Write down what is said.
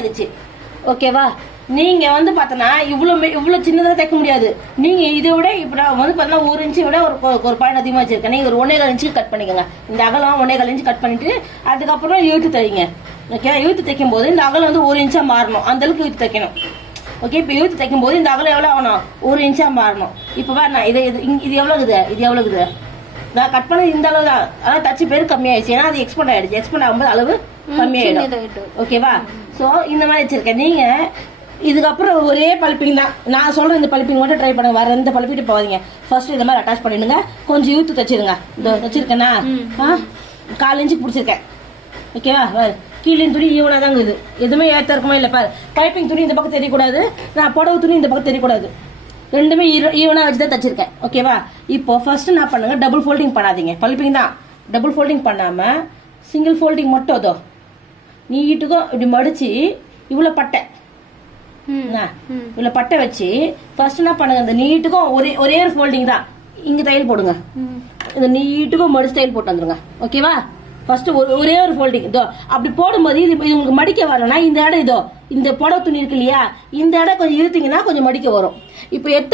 கம்மியாயிருச்சு. ஓகேவா? நீங்க வந்து பார்த்தனா இவ்வளவு சின்னதாக தைக்க முடியாது. நீங்க இதை விட இப்ப நான் வந்து பார்த்தா 1 இன்ச்சு விட ஒரு பாயிண்ட் அதிகமாக வச்சிருக்கேன். நீங்க ஒரு 1.25 இன்ச்சு கட் பண்ணிக்கோங்க. இந்த அகலம் 1.25 இன்ச்சு கட் பண்ணிட்டு அதுக்கப்புறம் இழுத்து தைங்க. ஓகே, இழுத்து தைக்கும் போது இந்த அகலம் வந்து 1 இன்ச்சா மாறணும். அந்த அளவுக்கு இழுத்து தைக்கணும். ஓகே, இப்போ இழுத்து தைக்கும் போது இந்த அகலம் எவ்வளோ ஆகணும்? 1 இன்ச்சா மாறணும். இப்போ வேணா இது எவ்வளோ இருக்குது? இது எவ்வளோ இருக்குது? நான் கட் பண்ணது இந்த அளவு தான். ஆனால் தச்சு பேர் கம்மியாயிடுச்சு. ஏன்னா அது எக்ஸ்பெண்ட் ஆயிடுச்சு. எக்ஸ்பெண்ட் ஆகும்போது அளவு கம்மியாயிடும். ஓகேவா? ஸோ இந்த மாதிரி வச்சிருக்கேன். நீங்க இதுக்கப்புறம் ஒரே பல்பிங் தான் நான் சொல்றேன். இந்த பல்பிங் மட்டும் ட்ரை பண்ணுங்க. வர இந்த பல்பிட்டு போவாதீங்க. ஃபர்ஸ்ட் இந்த மாதிரி அட்டாச் பண்ணிடுங்க. கொஞ்சம் இழுத்து தச்சிருங்க. இந்த வச்சிருக்கேன்னா 4 இன்ச்சுக்கு பிடிச்சிருக்கேன். ஓகேவா? கீழே துணி ஈவனா தாங்க இது. எதுவுமே ஏற்ற இருக்குமா இல்லை பாரு. பைப்பிங் துணி இந்த பக்கம் தெரியக்கூடாது. நான் புடவு துணி இந்த பக்கம் தெரியக்கூடாது. ரெண்டுமே ஈவனா வச்சு தான் தச்சிருக்கேன். ஓகேவா? இப்போ ஃபர்ஸ்ட் என்ன பண்ணுங்க, டபுள் ஃபோல்டிங் பண்ணாதீங்க. பல்பிங் தான். டபுள் ஃபோல்டிங் பண்ணாம சிங்கிள் ஃபோல்டிங் மட்டும் அதோ நீட்டுக்கும் இப்படி மடிச்சு இவ்வளோ பட்டை இவ்வளோ பட்டை வச்சு ஃபர்ஸ்ட் என்ன பண்ணுங்க, இந்த நீட்டுக்கும் ஒரே ஒரு ஃபோல்டிங் தான். இங்க தையல் போடுங்க. இந்த நீட்டுக்கும் மடிச்சு தையல் போட்டு வந்துருங்க. ஓகேவா? ஃபர்ஸ்ட் ஒரே ஒரு ஃபோல்டிங் இதோ அப்படி போடும்போது இது உங்களுக்கு மடிக்க வரணும்னா இந்த இடம் இதோ இந்த புடவை துணி இருக்கு இல்லையா, இந்த இடம் கொஞ்சம் இழுத்தீங்கன்னா கொஞ்சம் மடிக்க வரும். இப்போ